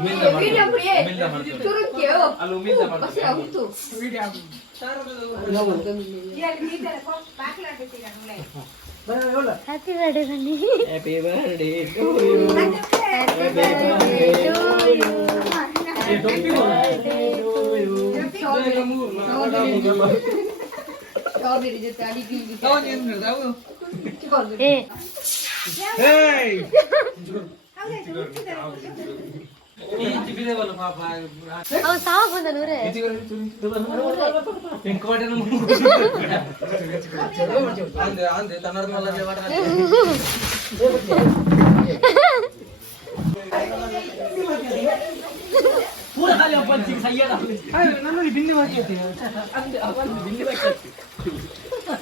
Umilda ಮಾಡ್ತಾರೆ. ತುರುಕ್ಯೋ ಅಲ್ಲಿ umilda ಮಾಡ್ತಾರೆ. ಹೌದು ವಿಡಿಯೋ ಹ್ಯಾಪಿ ಬರ್ಡೇ ಬನ್ನಿ. Happy birthday to you. Happy birthday to you. Happy birthday to you. Strawberry ಜೊತೆ ಅಡಿಗೆ ಏ Hey! ಈ ಜಿಬಿದೆ ಬಲ್ಲ ಪಾಪ. ಅವ ಸಾವ ಬಂದ ನೂರೆ ಎಂಕವಾಡನ ಅಂದೆ ಅಂದೆ ತನ್ನದ ಮಲ್ಲ ವಾಟರ್ पूरा खाली अपन चिक सैया ना अरे नन्नु बिंदे बाकी अंदे अपन बिंदे बाकी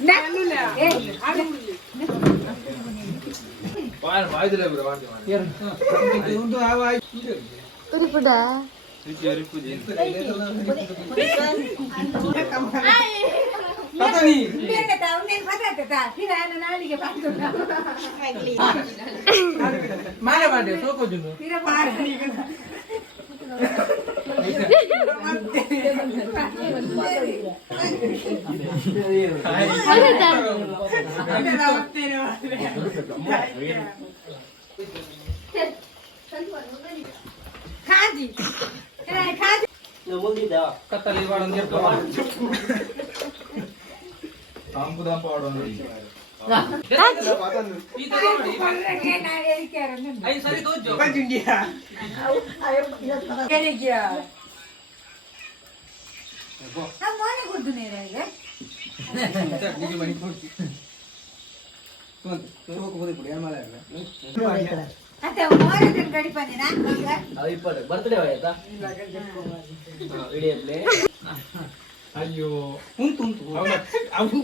नन्नु ले ए बाहर भाई दिले ब्रो बाहर यार उंदो आ भाई ಉರಿ ಪುಡ रिपेयर पूजे पता नहीं ಬೇಗ ಅವನೇನು ಮಾತಾಡ್ತಾ ಫಿರ ನಾಲಿಗೆ ಬಾತು माने बाटे सो को जुनो ಫಿರ ಬಾರ್ ಖಾಜಿ ಖಾಜಿ ನಮಗಿದ ಕತ್ತಲಿ ವಾಡಂದಿರ ತಾಂಪು ದಾಂಪ ವಾಡಂದಿ ಐ ಸರಿ ತೋಜೋ ಬಂಜಿಂಡಿಯಾ ಕೆರೆಗಿಯಾ ನಮ್ಮ ಮನೆ ಕೊಡ್ದು ನೇರಾಗೆ ನಿಗೆ ಮನಿ ಕೊಡ್ತಿ ತೋಕ ಬೋದಿ ಪುಡಿ ಏನ್ ಮಾಡಲ್ಲ ಅತ್ತೆ ಮೋರೆ ಗಡಿ ಪಂದೆ ನಾನು ಅದು ಇಪ್ಪತ್ತು ಬರ್ತ್ಡೇ ಆಯ್ತಾ ಇಡಿಯಪ್ಲೆ ಅಯ್ಯೋ ಉಂಟು ಅವು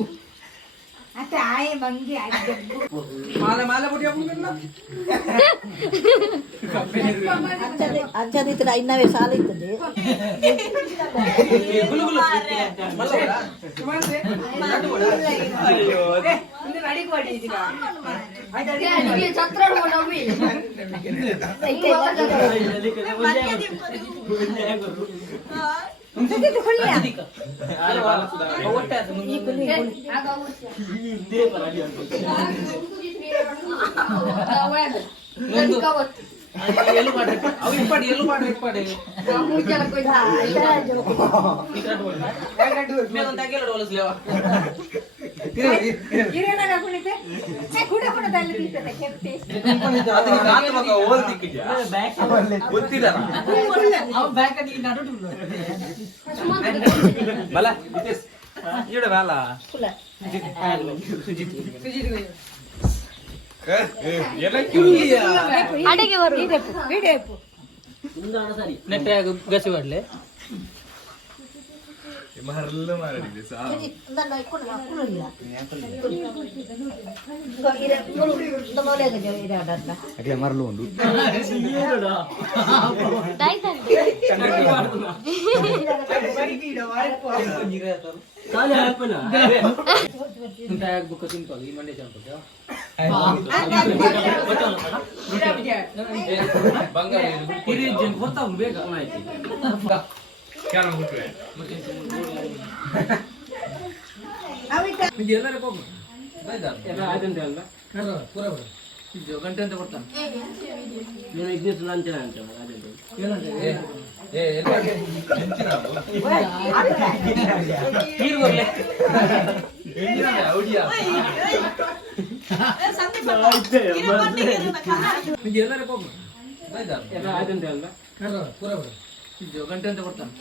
ಅತ್ತೆ ಆಯೆ ಮಂಗಿ ಆಯ್ತು ಮಾಲೆ ಮಾಲೆ ಬುಡಿ ಅಪ್ಪನ ಅಜ್ಜನಿತ್ರ ಇನ್ನವೇ ಸಾಲ ಇರ್ತದೆ ಗುಲುಗುಲು ಮಲ್ಲವರ ಅಯ್ಯೋ ಇಲ್ಲಿ ಗಾಡಿ ಕೊಡಿ ಇದೀಗ ಅಡಿಗೆ ಚಕ್ರ ಮಾಡೋವಿ ಇದು ಹುಲ್ಲಿಯ ಅರೆ ಬಾಲ ಒಟ್ಟೆ ಅದು ಈ ಹುಲ್ಲಿ ಆಗ ಹಿಂದೆ ಪರಾಡಿ ಅಂತ ನಂದು ಕವತ್ ಎಲ್ಲಿ ಮಾಡಿ ಅವು ಇಪ್ಪಡಿ ಎಲ್ಲಿ ಮಾಡಿ ಇಪ್ಪಡಿ ಮೂಜಲ ಕೊಯ್ದ ಮೇಲೊಂದು ತಗೆಲ್ಲ ಡೋಲಸ್ಲೇವ ಇರೇನಾಗ ಕುಣಿತೆ ಕೂಡ ಕೂಡ ತಲೆ ತಿಂತದೆ ಕೆಪ್ಪಿ ಅದನ್ನ ಕಾಂತ ಮಗ ಓಲ್ ತಿಕ್ಕಿದ್ಯಾ ಗೊತ್ತಿಲ್ಲ ಅವ ಬ್ಯಾಕ್ ಅಲ್ಲಿ ನಡು ಬಲ ಇಟೆಸ್ ಈಡ ಬಾಲ ಕುಲ ಸುಜಿತ್ ಎಲ್ಲ ಅಡಿಗೆ ಬರು ವಿಡಿಯೋ ನೆಟ್ಟೆ ಗಸಿ ಮಾಡ್ಲೆ ನನ್ನ ಕುಳಿಲ್ಲ ಮರಲು ಒಂದು ಬುಕ್ಕ ತಿಂಪಲ್ಲ ಈ ಮಂಡೆ ಚಂಪದ ಗೊತ್ತಾಗ ಬೇಗ ಎಲ್ಲರ ಗಂಟೆ ಅಂತ ಬರ್ತಾನೆ ಎಲ್ಲರ ಗಂಟೆ ಅಂತ ಬರ್ತಾನೆ